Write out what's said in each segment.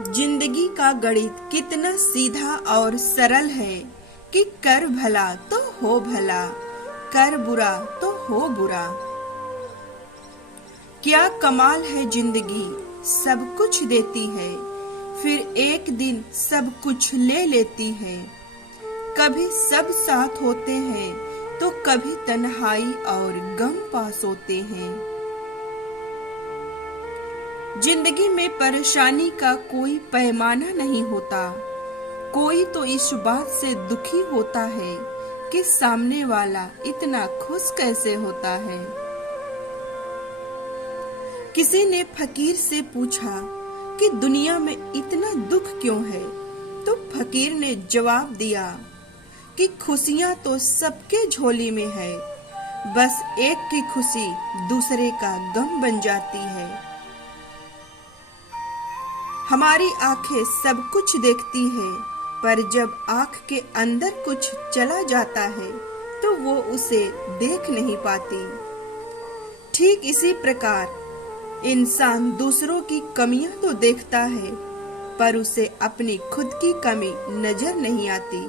जिंदगी का गणित कितना सीधा और सरल है कि कर भला तो हो भला, कर बुरा तो हो बुरा। क्या कमाल है जिंदगी, सब कुछ देती है, फिर एक दिन सब कुछ ले लेती है। कभी सब साथ होते हैं तो कभी तन्हाई और गम पास होते हैं। जिंदगी में परेशानी का कोई पैमाना नहीं होता। कोई तो इस बात से दुखी होता है कि सामने वाला इतना खुश कैसे होता है। किसी ने फकीर से पूछा कि दुनिया में इतना दुख क्यों है, तो फकीर ने जवाब दिया कि खुशियां तो सबके झोली में है, बस एक की खुशी दूसरे का गम बन जाती है। हमारी आंखें सब कुछ देखती है, पर जब आंख के अंदर कुछ चला जाता है तो वो उसे देख नहीं पाती। ठीक इसी प्रकार इंसान दूसरों की कमियां तो देखता है, पर उसे अपनी खुद की कमी नजर नहीं आती।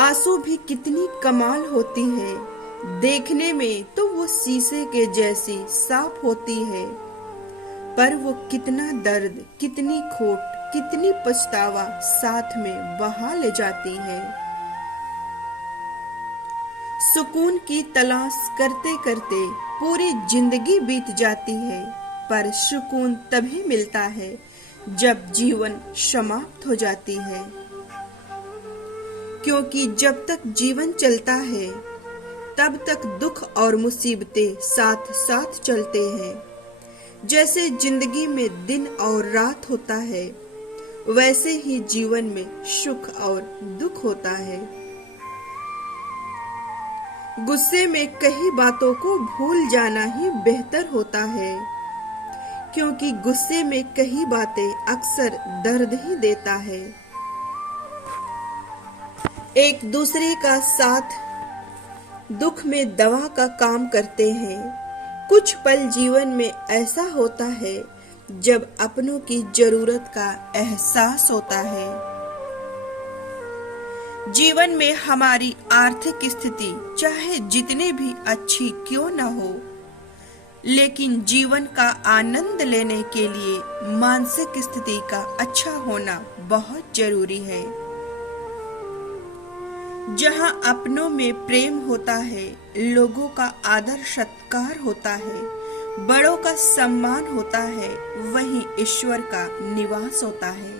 आंसू भी कितनी कमाल होती है, देखने में तो वो शीशे के जैसी साफ होती है, पर वो कितना दर्द, कितनी खोट, कितनी पछतावा साथ में बहा ले जाती है। सुकून की तलाश करते करते पूरी जिंदगी बीत जाती है, पर सुकून तभी मिलता है जब जीवन समाप्त हो जाती है। क्योंकि जब तक जीवन चलता है तब तक दुख और मुसीबतें साथ साथ चलते हैं। जैसे जिंदगी में दिन और रात होता है, वैसे ही जीवन में सुख और दुख होता है। गुस्से में कई बातों को भूल जाना ही बेहतर होता है, क्योंकि गुस्से में कई बातें अक्सर दर्द ही देता है। एक दूसरे का साथ दुख में दवा का काम करते हैं। कुछ पल जीवन में ऐसा होता है जब अपनों की जरूरत का एहसास होता है। जीवन में हमारी आर्थिक स्थिति चाहे जितनी भी अच्छी क्यों न हो, लेकिन जीवन का आनंद लेने के लिए मानसिक स्थिति का अच्छा होना बहुत जरूरी है। जहाँ अपनों में प्रेम होता है, लोगों का आदर सत्कार होता है, बड़ों का सम्मान होता है, वहीं ईश्वर का निवास होता है।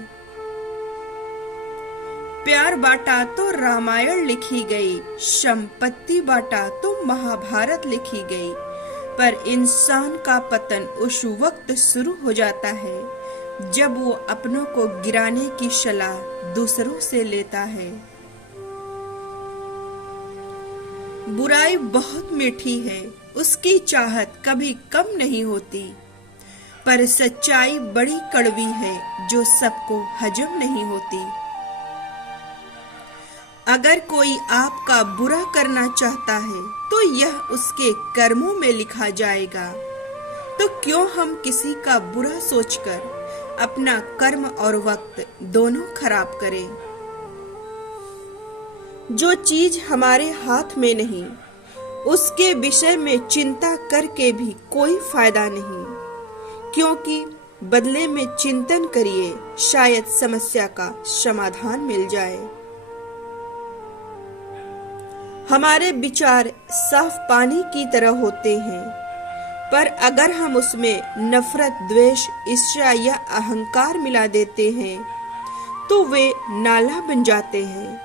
प्यार बांटा तो रामायण लिखी गई, संपत्ति बांटा तो महाभारत लिखी गई, पर इंसान का पतन उस वक्त शुरू हो जाता है जब वो अपनों को गिराने की सलाह दूसरों से लेता है। बुराई बहुत मीठी है, उसकी चाहत कभी कम नहीं होती, पर सच्चाई बड़ी कड़वी है जो सबको हजम नहीं होती। अगर कोई आपका बुरा करना चाहता है तो यह उसके कर्मों में लिखा जाएगा, तो क्यों हम किसी का बुरा सोचकर अपना कर्म और वक्त दोनों खराब करें। जो चीज हमारे हाथ में नहीं, उसके विषय में चिंता करके भी कोई फायदा नहीं, क्योंकि बदले में चिंतन करिए, शायद समस्या का समाधान मिल जाए। हमारे विचार साफ पानी की तरह होते हैं, पर अगर हम उसमें नफरत, द्वेष, ईर्ष्या या अहंकार मिला देते हैं तो वे नाला बन जाते हैं,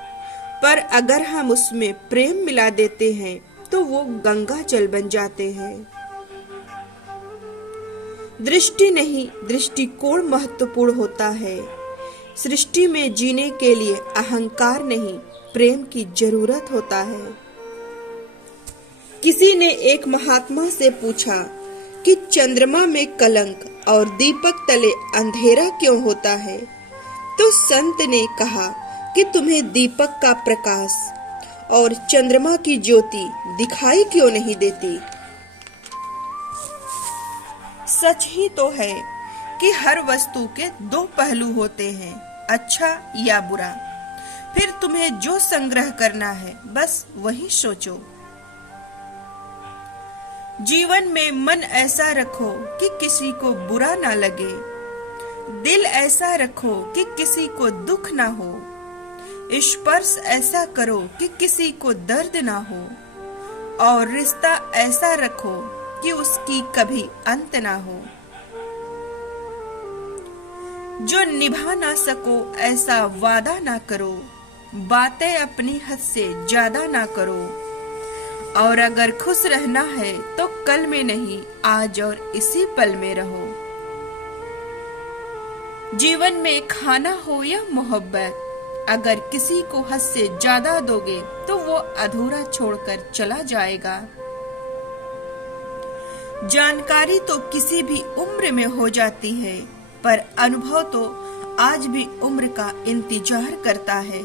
पर अगर हम उसमें प्रेम मिला देते हैं तो वो गंगा जल बन जाते हैं। दृष्टि नहीं, दृष्टिकोण महत्वपूर्ण होता है। सृष्टि में जीने के लिए अहंकार नहीं, प्रेम की जरूरत होता है। किसी ने एक महात्मा से पूछा कि चंद्रमा में कलंक और दीपक तले अंधेरा क्यों होता है, तो संत ने कहा कि तुम्हें दीपक का प्रकाश और चंद्रमा की ज्योति दिखाई क्यों नहीं देती। सच ही तो है कि हर वस्तु के दो पहलू होते हैं, अच्छा या बुरा। फिर तुम्हें जो संग्रह करना है बस वही सोचो। जीवन में मन ऐसा रखो कि किसी को बुरा ना लगे, दिल ऐसा रखो कि किसी को दुख ना हो, स्पर्श ऐसा करो कि किसी को दर्द ना हो, और रिश्ता ऐसा रखो कि उसकी कभी अंत ना हो। जो निभा ना सको ऐसा वादा ना करो, बातें अपनी हद से ज्यादा ना करो, और अगर खुश रहना है तो कल में नहीं आज और इसी पल में रहो। जीवन में खाना हो या मोहब्बत, अगर किसी को हद से ज्यादा दोगे तो वो अधूरा छोड़कर चला जाएगा। जानकारी तो किसी भी उम्र में हो जाती है, पर अनुभव तो आज भी उम्र का इंतजार करता है।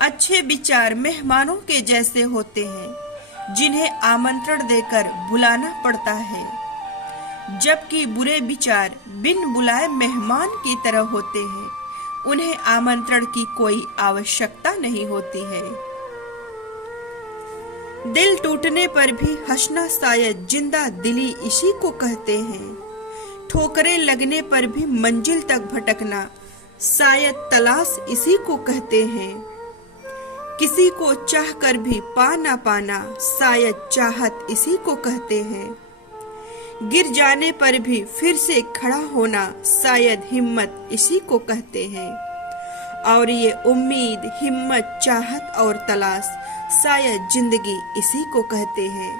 अच्छे विचार मेहमानों के जैसे होते हैं, जिन्हें आमंत्रण देकर बुलाना पड़ता है, जबकि बुरे विचार बिन बुलाए मेहमान की तरह होते हैं, उन्हें आमंत्रण की कोई आवश्यकता नहीं होती है। दिल टूटने पर भी हंसना शायद जिंदा दिली इसी को कहते हैं। ठोकरें लगने पर भी मंजिल तक भटकना शायद तलाश इसी को कहते हैं। किसी को चाह कर भी पा ना पाना शायद चाहत इसी को कहते हैं। गिर जाने पर भी फिर से खड़ा होना शायद हिम्मत इसी को कहते हैं। और ये उम्मीद, हिम्मत, चाहत और तलाश शायद जिंदगी इसी को कहते हैं।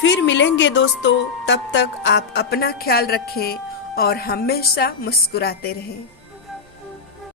फिर मिलेंगे दोस्तों, तब तक आप अपना ख्याल रखें और हमेशा मुस्कुराते रहें।